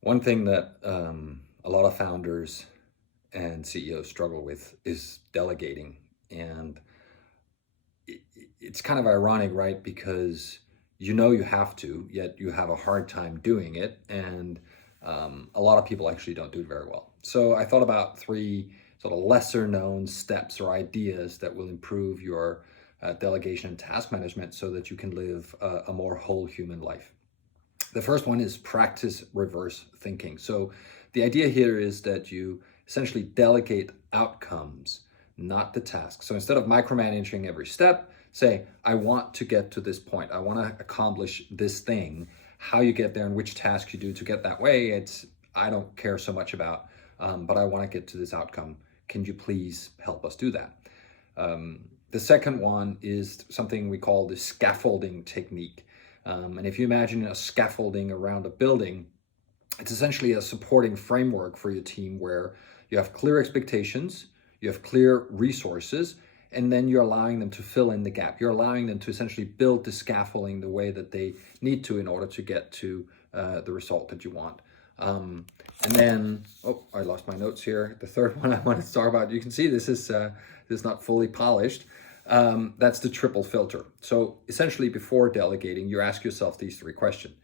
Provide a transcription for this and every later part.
One thing that a lot of founders and CEOs struggle with is delegating. And it's kind of ironic, right? Because you know you have to, yet you have a hard time doing it. And a lot of people actually don't do it very well. So I thought about three sort of lesser known steps or ideas that will improve your delegation and task management so that you can live a more whole human life. The first one is practice reverse thinking. So the idea here is that you essentially delegate outcomes, not the task. So instead of micromanaging every step, say, I want to get to this point. I want to accomplish this thing. How you get there and which task you do to get that way, I don't care so much about, but I want to get to this outcome. Can you please help us do that? The second one is something we call the scaffolding technique. And if you imagine a scaffolding around a building, it's essentially a supporting framework for your team where you have clear expectations, you have clear resources, and then you're allowing them to fill in the gap. You're allowing them to essentially build the scaffolding the way that they need to in order to get to the result that you want. And then, oh, I lost my notes here. The third one I wanted to talk about, you can see this is not fully polished. That's the triple filter. So essentially before delegating, you ask yourself these three questions.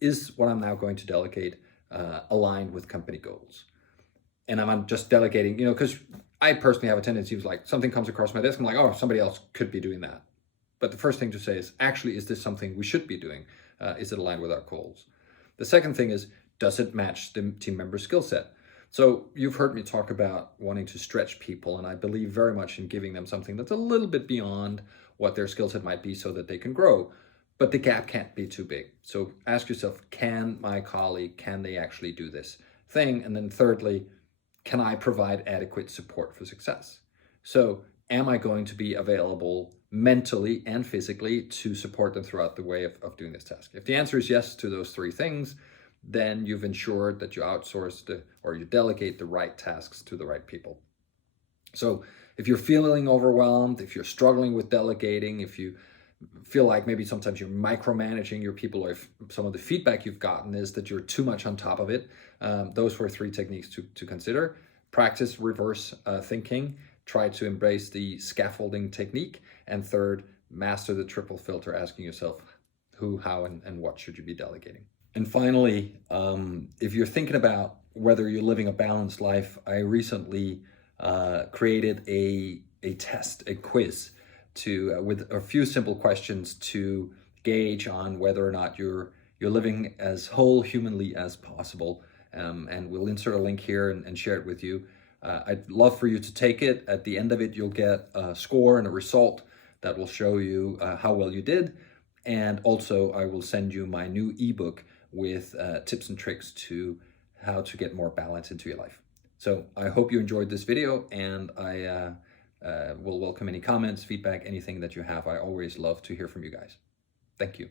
Is what I'm now going to delegate aligned with company goals? And I'm just delegating, because I personally have a tendency of like something comes across my desk, I'm like, oh, somebody else could be doing that. But the first thing to say is, actually, is this something we should be doing? Is it aligned with our goals? The second thing is, does it match the team member skill set? So you've heard me talk about wanting to stretch people, and I believe very much in giving them something that's a little bit beyond what their skill set might be so that they can grow. But the gap can't be too big. So ask yourself, can my colleague, can they actually do this thing? And then thirdly, can I provide adequate support for success? So am I going to be available mentally and physically to support them throughout the way of doing this task? If the answer is yes to those three things, then you've ensured that you outsource or you delegate the right tasks to the right people. So if you're feeling overwhelmed, if you're struggling with delegating, if you feel like maybe sometimes you're micromanaging your people, or if some of the feedback you've gotten is that you're too much on top of it, those were three techniques to consider. Practice reverse thinking, try to embrace the scaffolding technique, and third, master the triple filter, asking yourself who, how, and what should you be delegating. And finally, if you're thinking about whether you're living a balanced life, I recently created a test, a quiz, with a few simple questions to gauge on whether or not you're living as whole humanly as possible. And we'll insert a link here and share it with you. I'd love for you to take it. At the end of it, you'll get a score and a result that will show you how well you did. And also, I will send you my new ebook with tips and tricks to how to get more balance into your life. So I hope you enjoyed this video, and I will welcome any comments, feedback, anything that you have. I always love to hear from you guys. Thank you.